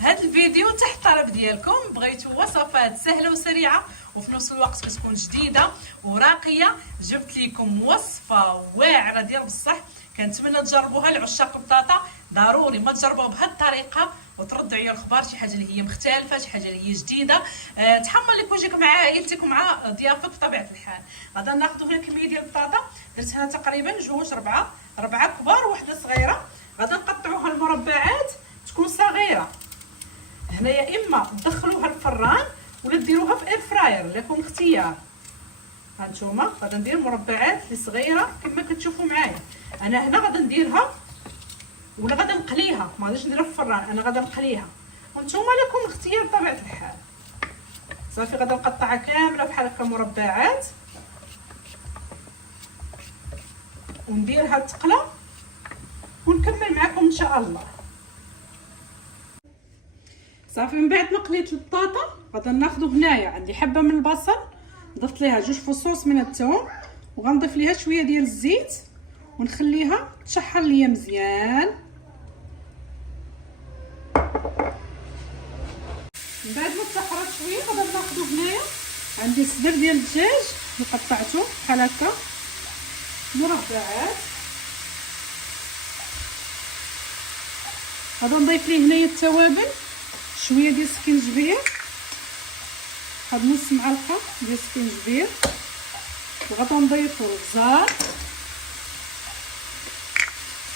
هذا الفيديو تحت الطلب ديالكم. بغيتوا وصفات سهله وسريعه وفي نفس الوقت كتكون جديده وراقيه. جبت لكم وصفه واعره ديال بصح، كنتمنى تجربوها. لعشاق البطاطا ضروري ما تجربوها بهذه الطريقه وتردوا عليا الخبر. شي حاجه اللي هي مختلفه، شي حاجه اللي هي جديده. تحمل لك وجهك مع عائلتك ومع ضيافك بطبيعه الحال. غادا ناخذ هنا كميه ديال البطاطا، درت هنا تقريبا جوج ربعه كبار وحده صغيره. غادا نقطعوها المربعات تكون صغيره. هنا يا اما تدخلوها الفران ولا ديروها في اير فراير، لكم اختيار. هانتوما غادا ندير مربعات اللي صغيره كما كتشوفوا معايا. انا هنا غادا نديرها ولا غادا نقليها، ما غاديش نديرها في الفران، انا غادا نقليها وانتوما لكم الاختيار بطبيعه الحال. صافي غادا نقطعها كامله بحال هكا مربعات ونديرها تقله ونكمل معكم ان شاء الله. صافي من بعد ما قليت البطاطا غادا ناخذ هنايا عندي حبه من البصل، ضفت ليها جوج فصوص من الثوم وغنضيف ليها شويه ديال الزيت ونخليها تشحر ليا مزيان. من بعد ما تشحرات شويه غادا ناخذ هنايا عندي صدر ديال الدجاج اللي قطعته بحال هكا مربعات. غادا نضيف ليه هنايا التوابل، شويه ديال السكينجبير، هاد نص معلقه ديال السكينجبير، وغادا نضيفو البزار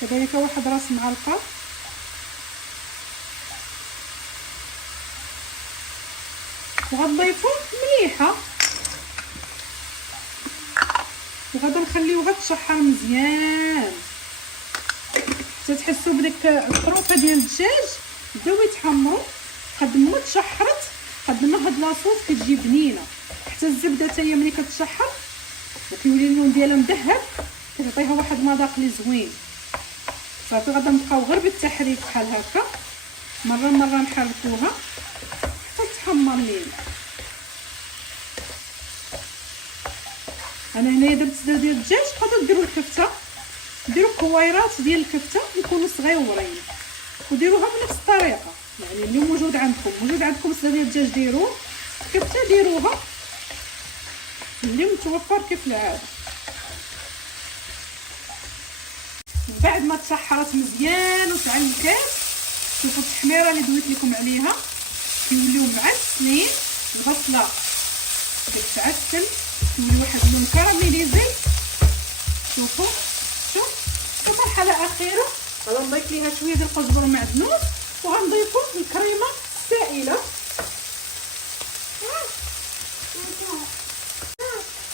كذلك واحد راس معلقه، وغنضيفو مليحه وغادا نخليوها تشحر مزيان حتى تحسوا بديك الطروفه ديال الدجاج بداو يتحمروا. قد ما تشحرت قد ما هاد لاصوص كتجي بنينه، حتى الزبده حتى هي ملي كتشحر وكيولي اللون ديالها مذهب كتعطيها واحد المذاق اللي زوين. صافي غادا نبقاو غير بالتحريك بحال هكا، مره نحركوها حتى تحمر لينا. انا هنايا درت صدر ديال الدجاج، تقدروا ديروا الكفته، ديروا كويرات ديال الكفته يكونوا صغيورين وديروها بنفس الطريقه. يعني اللي موجود عندكم صدر ديال الدجاج ديروه، الكفته ديروها اللي متوفر كيف العاده. من بعد ما تشحرت مزيان وتعنكات، شوفوا التحميره اللي دويت لكم عليها كيوليو معسلين. البصله كتعسل كيولي واحد اللون كراميليزي. شوفوا في مرحله اخيره غادا نضيف ليها شويه ديال القزبر معدنوس وغنضيفوا الكريمه السائله.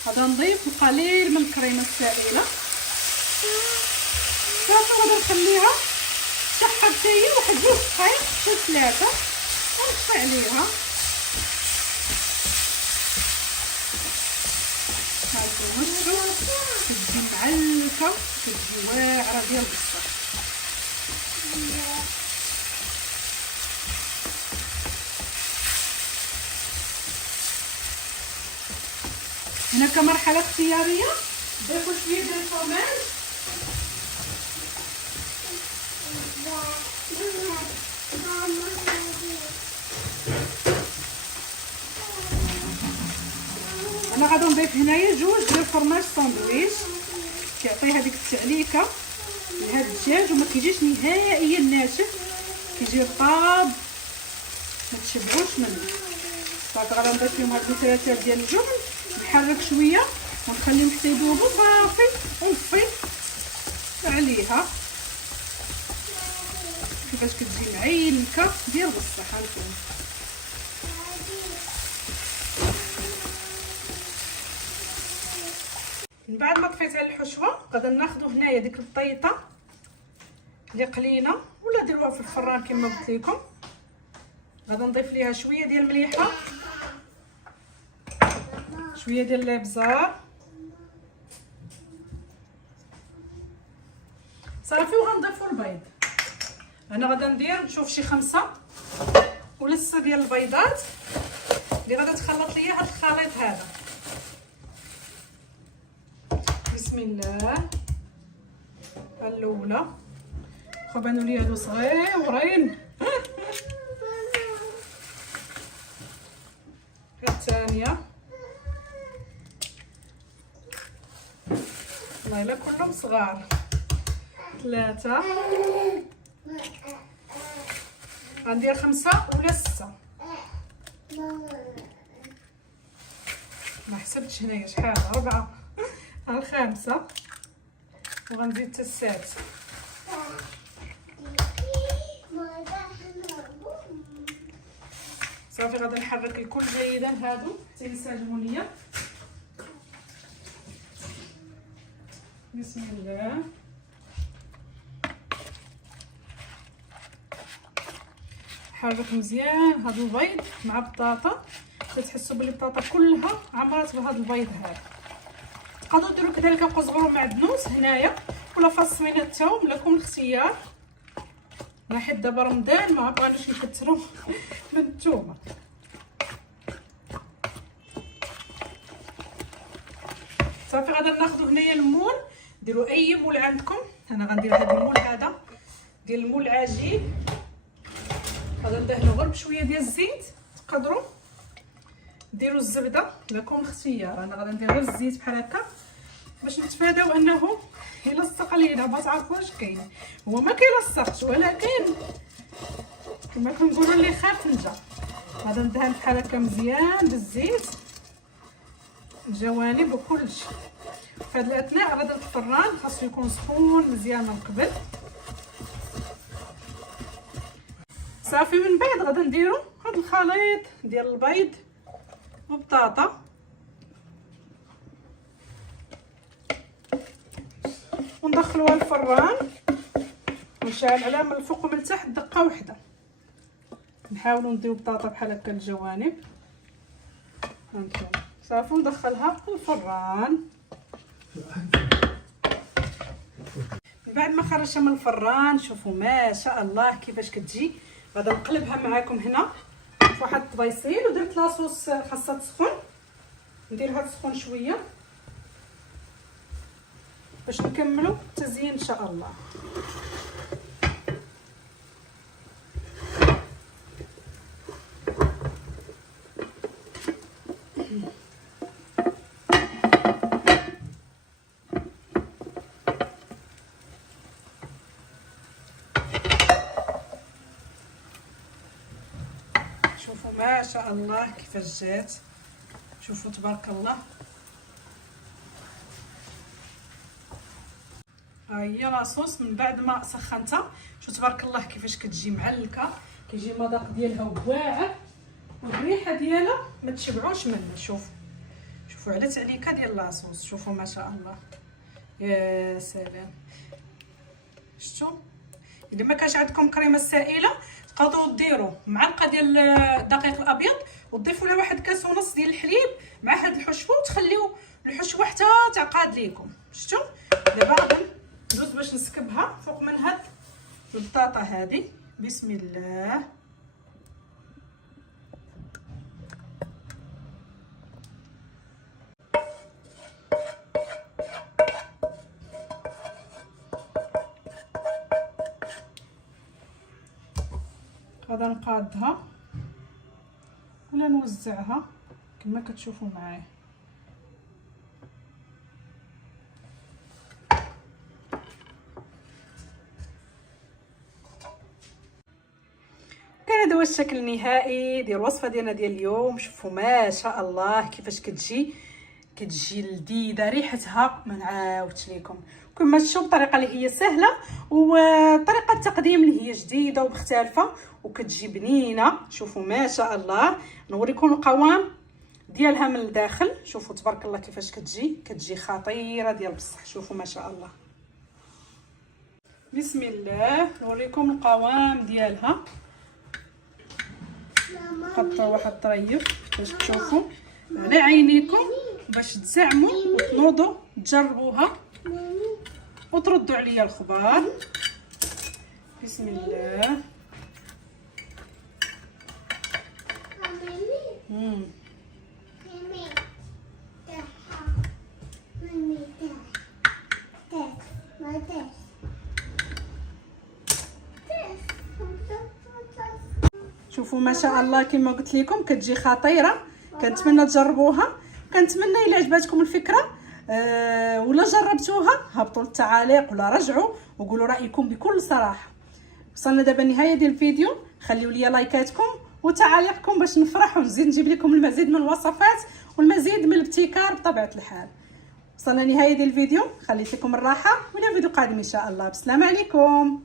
غادا نضيف القليل من الكريمه السائله. صافي غادا نخليها تشحر حتى هي واحد 2 دقائق حتى 3 ونطفي عليها. هانتوما كتجي معلكه كتجي واعره ديال بصح. هنا كمرحله اختياريه ضيفوا شويه ديال الفرماج. انا غادا نضيف هنايا جوج ديال الفرماج ساندويتش كيعطي هذيك التعليكه لهاد الدجاج وما كيجيش نهائيا ناشف، كيجي رطاب ما تشبعوش منه. صافي غادا نضيف لهم هاد الثلاثه ديال الجبن، نحرك شويه ونخليهم حتى يذوبوا. صافي ونطفي عليها. كيفاش كتجي معينكه ديال بصح. هانتوما من بعد ما طفيت على الحشوه غادا ناخذ هنايا ديك البطيطه اللي قلينا ولا ديروها في الفران كما قلت لكم. غادا نضيف ليها شويه ديال المليحه، شويه ديال الابزار. صافي وغنضيفوا البيض. انا غادا ندير نشوف شي 5 ولا 6 ديال البيضات اللي غادا تخلط ليا هذا الخليط هذا. بسم الله. الاولى واخا بانوا لي هادو صغيورين 8. والله الا كلهم صغار. 3. غندير 5 ولا 6. ما حسبتش هنايا شحال. 4. ها 5 وغنزيد حتى 6. صافي غادي نحرك الكل جيدا هادو حتى ينسجموا ليا. بسم الله. حرك مزيان هاد البيض مع البطاطا، تحسوا بلي البطاطا كلها عمرات بهذا البيض هذا. تقدروا ديروا كذلك قزبر معدنوس هنايا ولا فص من الثوم، لكم الاختيار. انا حيت دابا رمضان ما بغانوش نكثروا من الثومه. صافي غادي ناخذوا هنايا المول. ديروا اي مول عندكم. انا غندير هذا المول هذا ديال المول العجين. غادي ندهنوا غير بشويه ديال الزيت. تقدروا ديروا الزبده، لكم الاختيار. انا غادي ندير غير الزيت بحال هكا باش نتفاداو انه يلصق علينا. ما تعرفوا واش كاين، هو ما كيلصقش ولكن كما كنقولوا اللي خاف نجا. غادي ندهن بحال هكا مزيان بالزيت الجوانب وكلشي. في هذا الاثناء غادي الفران خاصو يكون سخون مزيان من قبل. صافي من بعد غادي نديرو هذا الخليط ديال البيض وبطاطا وندخلوها الفران ونشعل عليها من الفوق ومن التحت دقه واحده. نحاولوا نديو بطاطا بحال هكا الجوانب هانتوما. صافي ندخلها الفران. من بعد ما خرجتها من الفران شوفوا ما شاء الله كيفاش كتجي. غادي نقلبها معاكم هنا في واحد الطبيصيل ودرت لاصوص خاصها تسخن. نديرها تسخن شويه باش نكملوا التزيين ان شاء الله. شوفوا ما شاء الله كيفاش جات. شوفوا تبارك الله. ها هي لاصوص من بعد ما سخنتها. شوفوا تبارك الله كيفاش كتجي معلكه. كيجي المذاق ديالها واعر والريحه ديالها ما تشبعوش منها. شوفوا على تعليكه ديال لاصوص. شوفوا ما شاء الله يا سلام. شفتوا اذا ما كانش عندكم كريمه سائله تقدروا ديروا معلقه ديال الدقيق الابيض وتضيفوا لها واحد كاس ونص ديال الحليب مع هاد الحشوه وتخليو الحشوه حتى تعقاد ليكم. شفتوا دابا غادي ندوز باش نسكبها فوق من هاد البطاطا هذه. بسم الله. غادا نقادها ولا نوزعها كما كتشوفوا معايا. كان هذا هو الشكل النهائي ديال الوصفه ديالنا ديال اليوم. شوفوا ما شاء الله كيفاش كتجي لذيذه. ريحتها ما نعاودش لكم. كما تشوفوا بطريقه اللي هي سهله وطريقه التقديم اللي هي جديده ومختلفه وكتجي بنينه. شوفوا ما شاء الله. نوريكم القوام ديالها من الداخل. شوفوا تبارك الله كيفاش كتجي خطيره ديال بصح. شوفوا ما شاء الله. بسم الله. نوريكم القوام ديالها. نحطوا واحد الطريف باش تشوفوا على عينيكم باش تزعموا وتنوضوا تجربوها وتردوا عليا الخبار. بسم الله. شوفوا ما شاء الله كما قلت لكم كتجي خطيره. كنتمنى تجربوها. كنتمنى الا عجبتكم الفكره ولا جربتوها هبطوا التعاليق ولا رجعوا وقولوا رايكم بكل صراحه. وصلنا دابا النهايه ديال الفيديو، خليوا لي لايكاتكم وتعاليقكم باش نفرح ونزيد نجيب لكم المزيد من الوصفات والمزيد من الابتكار بطبيعه الحال. وصلنا لنهايه ديال الفيديو، خليت لكم الراحه والى فيديو قادم ان شاء الله. بسلام عليكم.